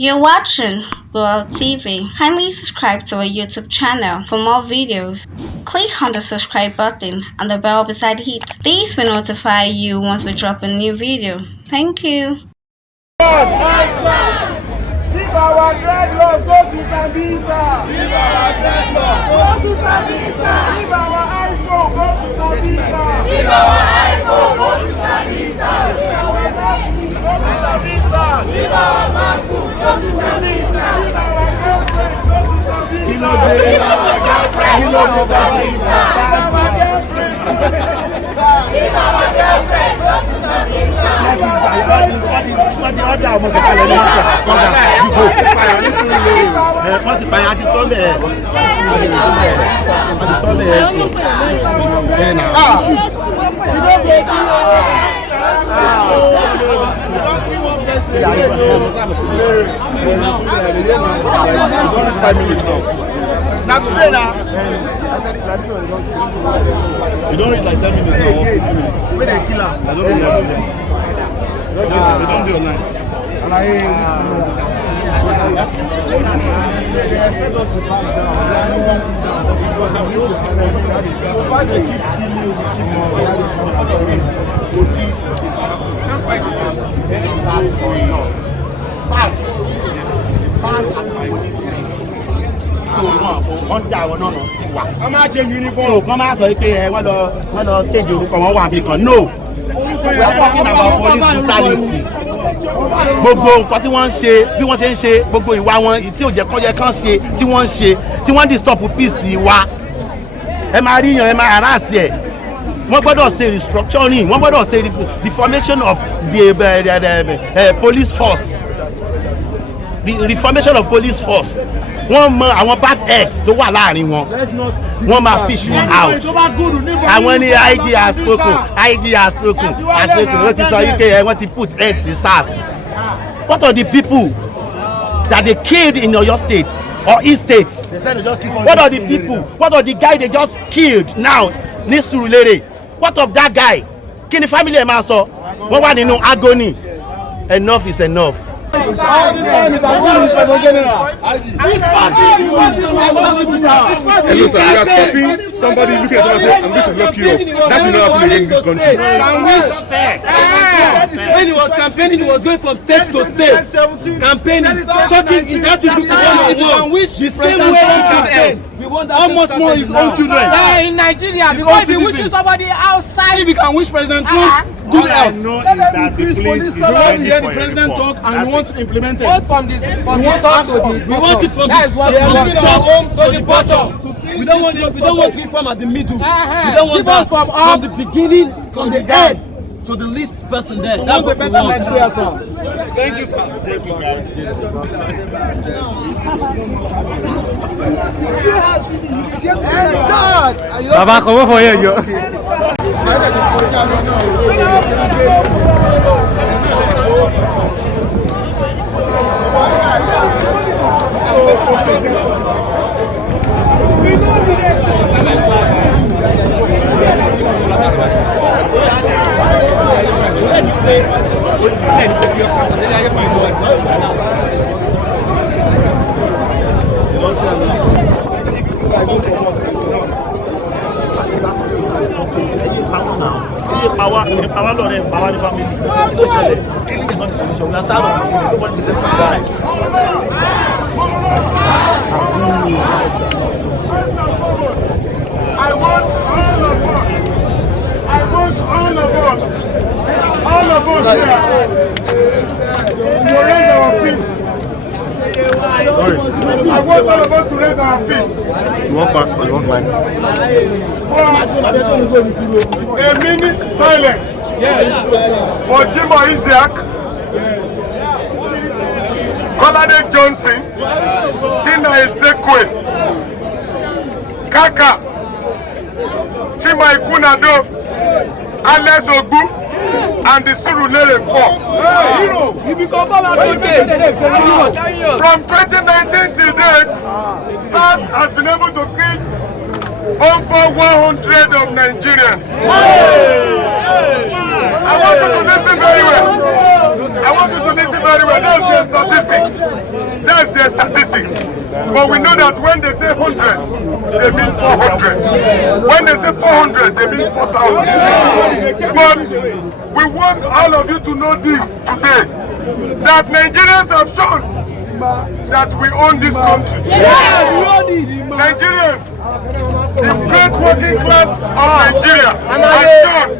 You're watching TV. Kindly subscribe to our YouTube channel for more videos. Click on the subscribe button and the bell beside it. These will notify you once we drop a new video. Thank you. Give our dreadlocks, go to Sambisa. Give our dreadlocks, go to Sambisa. Give our iPhone, go to Sambisa. Give our iPhone, go to Sambisa. Go to Sambisa. Give our MacBook, go to Sambisa. Give our girlfriend, go to Sambisa. Give our girlfriend, go to Sambisa. Give our girlfriend, go to Sambisa. What the order almost a wọ́n ti pààyàn àti sọ́lẹ̀ now today now you don't reach like 10 minutes now wey dey kill am I don't do online wọ́n máa change uniform wọ́n máa sọ pé wọ́n lọ change orúkọ wọn wà bí kan no we are talking about police brutality gbogbo nǹkan tí wọ́n ń ṣe bí wọ́n ṣe ń ṣe gbogbo ìwà wọn tí ò jẹ́ kọ́ yẹ kán ṣe tí wọ́n ń ṣe tí wọ́n disturb peace wa ẹ máa rí yan ẹ máa harass ẹ wọ́n gbọ́dọ̀ ṣe restructuring wọ́n gbọ́dọ̀ ṣe the formation of the police force the reformation of police force wọ́n mọ àwọn bad eggs tó wà láàrin wọn wọ́n máa fish wọn out àwọn ní IG has spoken wọ́n ti sọ yìí pé wọ́n ti put eggs in SARS. What are the people that they killed in Oyo State or East State? What are the people? What are the guy they just killed now ní Surulere? What of that guy? Kí ni family ẹ̀ máa sọ? Wọ́n wà nínú agony. Enough is enough. Hello sir, you are stopping somebody looking at someone and saying, I'm going to lock you up. That will not happen again in this country. When he was campaigning, he was going from state to state, campaigning, talking, interacting with people. The same way he campaigns. How much more his own children? In Nigeria, because if he wishes somebody outside, if he can wish President Trump good health. Let them increase police salary. We want to hear the president talk and we want to implement it. We want it from the top to the bottom. We want it from the top to the bottom. We don't want reform at the middle. We don't want that from the beginning, from the end to the least person there. That's what we want. Thank you, sir. Thank you, guys. Baba, come for here, yo. Power Lord, power the family. Killing is not the solution. We are tired of killing. Nobody deserves to die. I want all of us here to raise our feet. I want all of us to raise our feet. You want pass or you want climb? A minute silence for Jimo Isiaq, Kolade Johnson, Tina Esekwe, Kaka, Chima Ikunado, Alex Ogbu, and the Surulere 4. From 2019 to date, SARS has been able to kill over 100 of Nigerians. I want you to listen very well. That's the statistics. they mean 4,000. But we want all of you to know this today, that Nigerians have shown that we own this country. Yes, we own it. Nigerians, the great working class of Nigeria has shown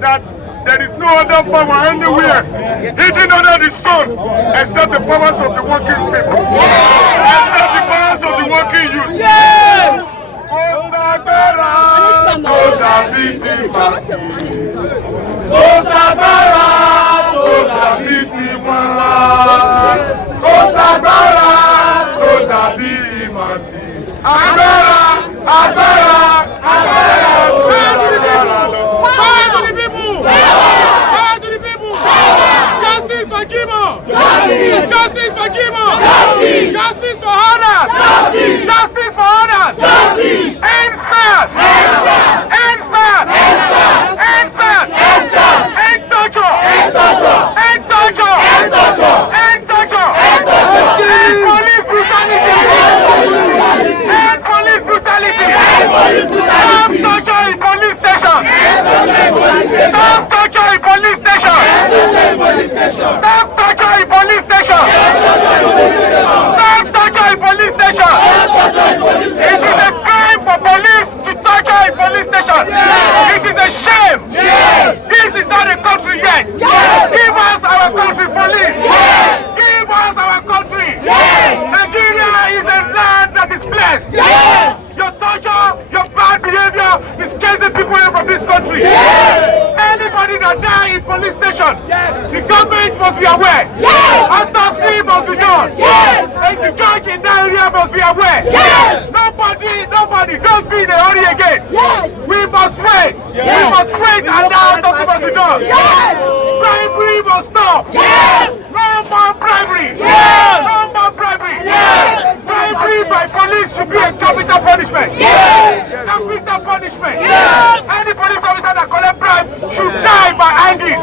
that there is no other power anywhere hidden under the sun except the powers of the working people. Except the powers of the working youth. Yes! Justice for Kimo! Justice for Kimo! Justice for others! Justice for others! End fast! End fast! End fast! End torture! End torture! End police brutality! End police brutality! Stop torture in police station! Stop torture in police station! Stop torture in police station! Stop torture in police station! It is a crime for police to torture in police station! It is a shame! This is not a country yet! Give us our country, police! Give us our country! Nigeria is a land that is blessed! Your torture, your bad behavior is chasing people away from this country! Anybody that die in police station, the government must be aware. Autopsy must be done. And the judge in that area must be aware. Nobody, don't be in a hurry again. We must wait. We must wait and now autopsy must be done. Bribery must stop. No more bribery. No more bribery. Bribery by police should be a capital punishment. Capital punishment. Any police officer that collect bribe should die by hanging.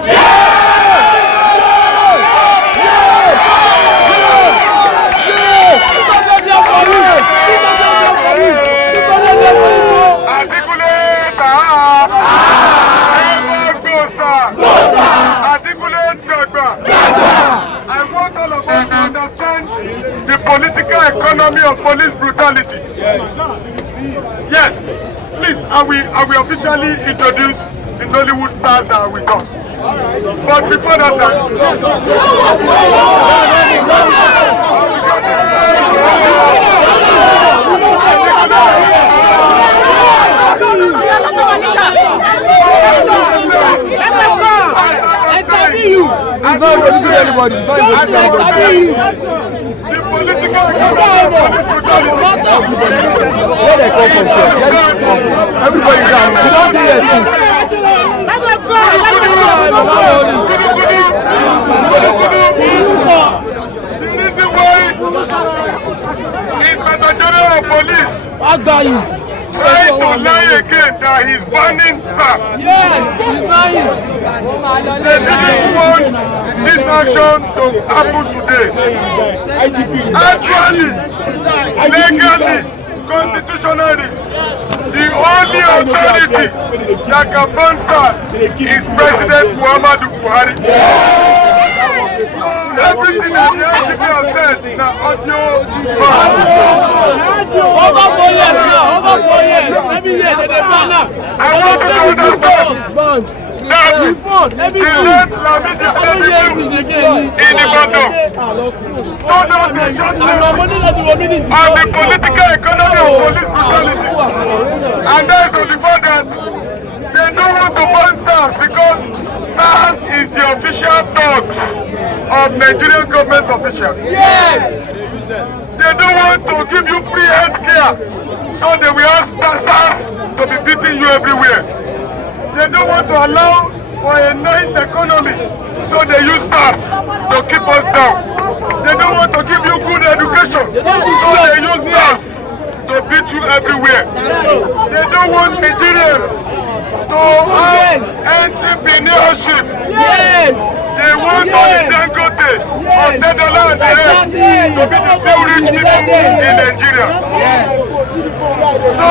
I want all of us to understand the political economy of police brutality. Yes, please, I will officially introduce the Nollywood stars that are with us. But before that He's not introducing anybody. He's not introducing anybody. the political economy of police brutality. Where they come from, sir? Where they come from? Everybody down. You don't do this. The reason why Inspector General of Police trying to lie again that he's banning SARS. He's lying. They didn't want this action to happen today. Actually, legally, constitutionally, the only authority that can ban SARS is President Muhammadu Buhari. Everything that the IGP has said is an audio ban. Over 4 years now. Over 4 years. Every year they ban now. I want you to understand that Every the year. late Lamisi Every year Adedibu again. in Ibadan told us the shortness of the political economy of police brutality. And that is on the fact that they don't want to ban SARS because SARS is the official dog of Nigerian government officials. They don't want to give you free health care, so they will ask SARS to be beating you everywhere. They don't want to allow for a night economy, so they use SARS to keep us down. They don't want to give you good education, so they use SARS to beat you everywhere. They don't want Nigerians to have entrepreneurship. They want all the Dangote of Netherlands and the rest to be the few rich people in Nigeria. So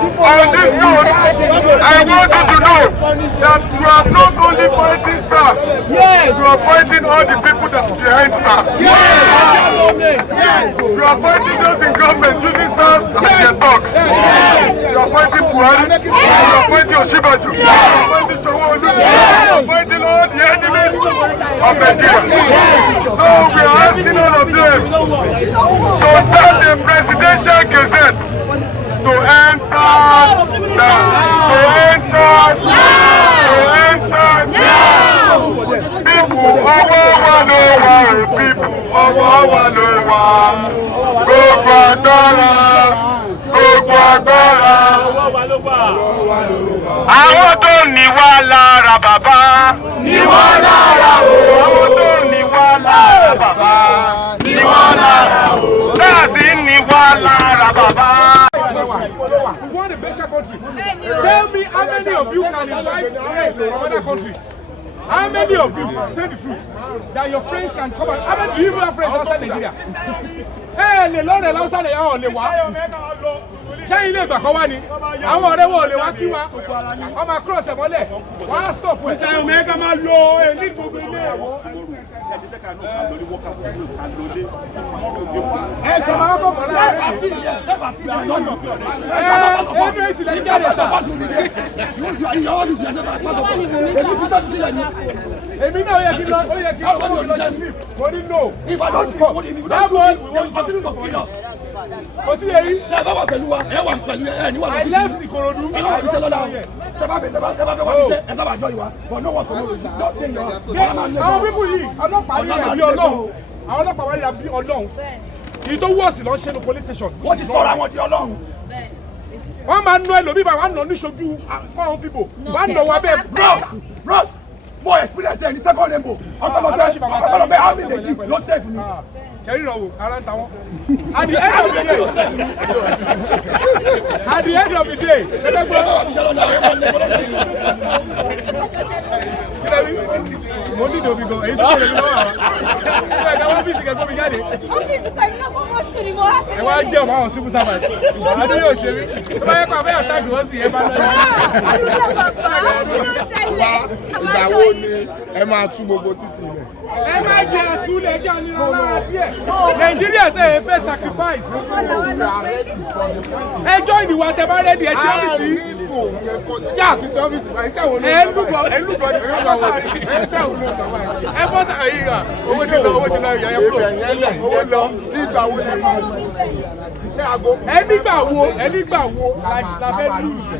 On this note, I want you to know that you are not only fighting SARS, you are fighting all the people that are behind SARS. You are fighting those in government using SARS as their dogs. You are fighting Buhari, you are fighting Oshibaju, you are fighting Shawolu, you are fighting all the enemies of Nigeria. So we are asking all of them to start the presidential gazette to end SARS now. To end SARS now. People, people, gbogbo agbára. Àwọn tó ní wá lára bàbá. Ní wá lára o. Àwọn tó ní wá lára bàbá. Ní wá lára o. Láti ní wá lára bàbá. We want a better country. Tell me how many of you can invite friends from another country? How many of you, say the truth, that your friends can come out? How many do you have friends outside Nigeria? Hey, le lọ rẹ lọ́sàn lè yàn lè wá. Ṣé ilé ìgbà kan wá ni? Àwọn ọ̀rẹ́ wọn ò lè wá kí wa. Wọ́n máa cross ẹ̀ mọ́lẹ̀. Wọ́n á stop ẹ̀. Mr. Omega máa lo èlé gbogbo ilé ẹ̀wọ̀. Ẹ sọ ma kọ́ kọ́ láàrin. Ẹnu èsì lẹ́yìn jáde sọ. Èmi náà ó yẹ kí lọ sí fíìmù. Mo ní no. Kò sí èyí. I left Ìkòròdú. Àwọn pípù yìí, ọlọ́pàá rí rẹ̀ bí Ọlọ́run. Àwọn ọlọ́pàá wá rí rẹ̀ bí Ọlọ́run. Ìyí tó wọ́ọ̀sì lọ ń ṣe ní police station. Wọ́n ti sọ̀rọ̀ àwọn di Ọlọ́run. Wọ́n máa ń ná ẹlòmíì bá wà ń nà níṣojú fáwọn fíbò. Wà ń nà wá bẹ́ẹ̀. Bros, mo experience ẹ̀ ní second rainbow. Ọ̀pọ̀lọpọ̀ àmì méjì ló save mi. Ṣẹ́rí ìrànwọ́ ara ń ta wọ́n. At the end of the day, mo ní ìdòbí gan, èyí tó kọ̀ lórí lọ́wọ́ àwọn. Ìgbà ìdáwọ́ ọ́fíìsì kẹ́kọ̀ọ́ mi jáde. Ọ́fíìsì kan iná kó mọ́ sí ni mo wá sí. Ẹ wá jẹ́ ọmọ àwọn civil servant. Adé yóò ṣe mí. Tó bá yẹ kó abẹ́yà táàgì wọ́n sì yẹ bá lọ́yà. Àdúrà bàbá, àdúrà ṣẹlẹ̀. Ìgbà wo ni ẹ máa tú gbogbo títì rẹ̀? Ẹ má jẹ àtúlẹ̀ ẹjọ́ nínú ọlọ́run díẹ̀. Nàìjíríà ṣe é fẹ́ sacrifice. Ẹjọ́ ìdìwọ̀ àtẹ̀bá rẹ̀dì ẹ̀ tí ọ́fíìsì. Tí àti tí ọ́fíìsì máa ń tẹ̀wọ́ lórí. Ẹ lúgọ̀ ní ìgbà wọ̀. Ẹ bọ́ sí àyè rà. Owó ti lọ yàyà kúrò. Owó lọ. Nígbà wo ni máa lù? Ẹ nígbà wo la fẹ́ lose.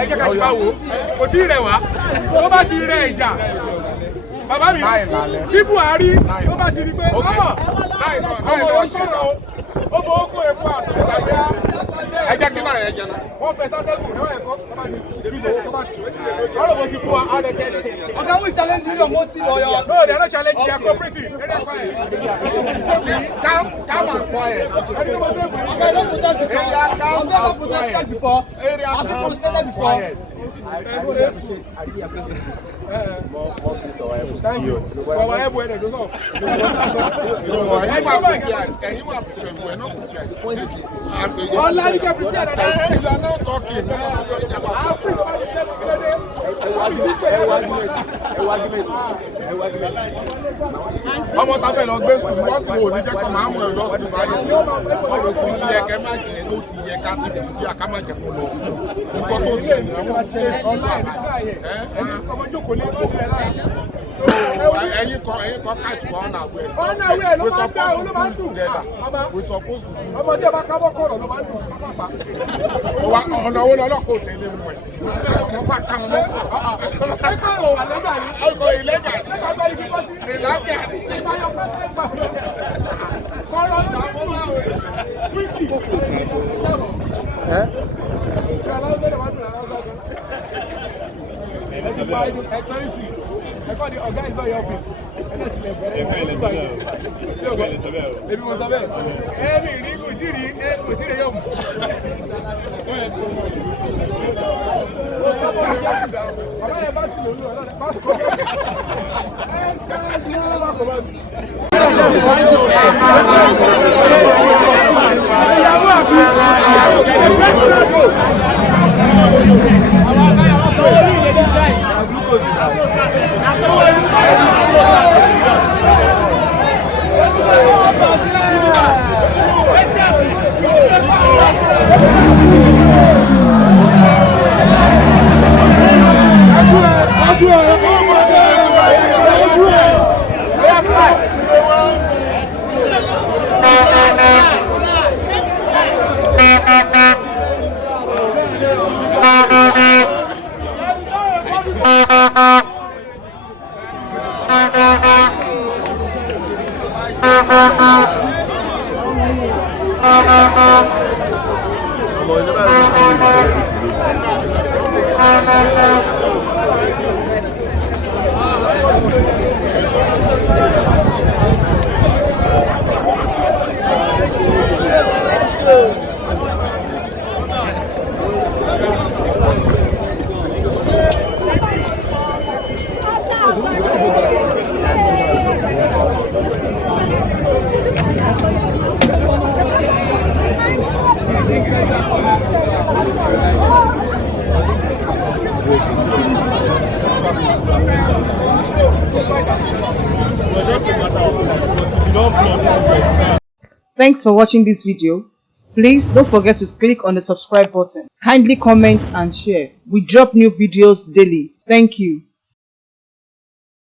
Ẹ jẹ́ ká ṣe bá wo. Kò tí ì rẹ̀ wá. Tó bá ti rẹ̀ ìjà. Bàbá mi, tí Buhari ló bá ti rí pé ọmọ yóò sọ̀rọ̀ ó bọ̀ ó kó epo àṣẹ ìtàgé. Ẹ jẹ́ kí náà yẹn jẹ náà. Wọ́n fẹ́ sátẹ́gùn ẹ̀wọ̀n ẹ̀kọ́ ọ̀rọ̀ bó ti bú wa alẹ́kẹ́ ẹ̀. Oga, who is challenging your motive or your... No, they are not challenging, they are cooperating. Calm and quiet. Okay, don't protest before. I've never protested before. I've been protested before. Thank you. For our help, we're not. Online, you can prepare. You are not talking. Ọmọ ta fẹ́ lọ gbé sùn wọ́n sì wò ní jẹ́ kọ́ máa ń mọ̀ lọ sí báyìí sí ọ̀rọ̀ tó ti yẹ kẹ́ má jẹ́ tó ti yẹ ká ti jẹ́ bí aká má jẹ́ kó lọ sí nǹkan tó ti yẹ àwọn ṣe é sí ọ̀la ẹ̀yin kan catch one on our way. We supposed to do together. We supposed to do. Ọmọdé bá kábọ̀ kọ̀rọ̀ ló máa ń dùn. Ọ̀nà wo lọ́lọ́ kò ṣe lé mu ẹ̀? Wọ́n bá ká wọn mọ́. Ẹ kọ́ ọ̀ àlẹ́gbà ni. Ọkọ̀ ìlẹ́gà. Ẹgbẹ́ igi bọ́ sí. Ìlàgà. Kọ́rọ̀ ń dà mọ́ máa wẹ̀. Wíìkì. Ẹ ti pa ẹ̀kọ́ ìsìn. Ẹ̀kọ́ ni ọ̀gá ìsọ̀ yọ ọ́fíìsì. Ẹ̀kọ́ ti lè bẹ̀rẹ̀ èmi mo sọ bẹ́ẹ̀. Ẹ̀mí rí kò tí rí yọ̀ mú. Bàbá yẹn bá ti lò ní ọ̀nà bá sọ. Ìyàwó àbí. Thanks for watching this video. Please don't forget to click on the subscribe button. Kindly comment and share. We drop new videos daily. Thank you.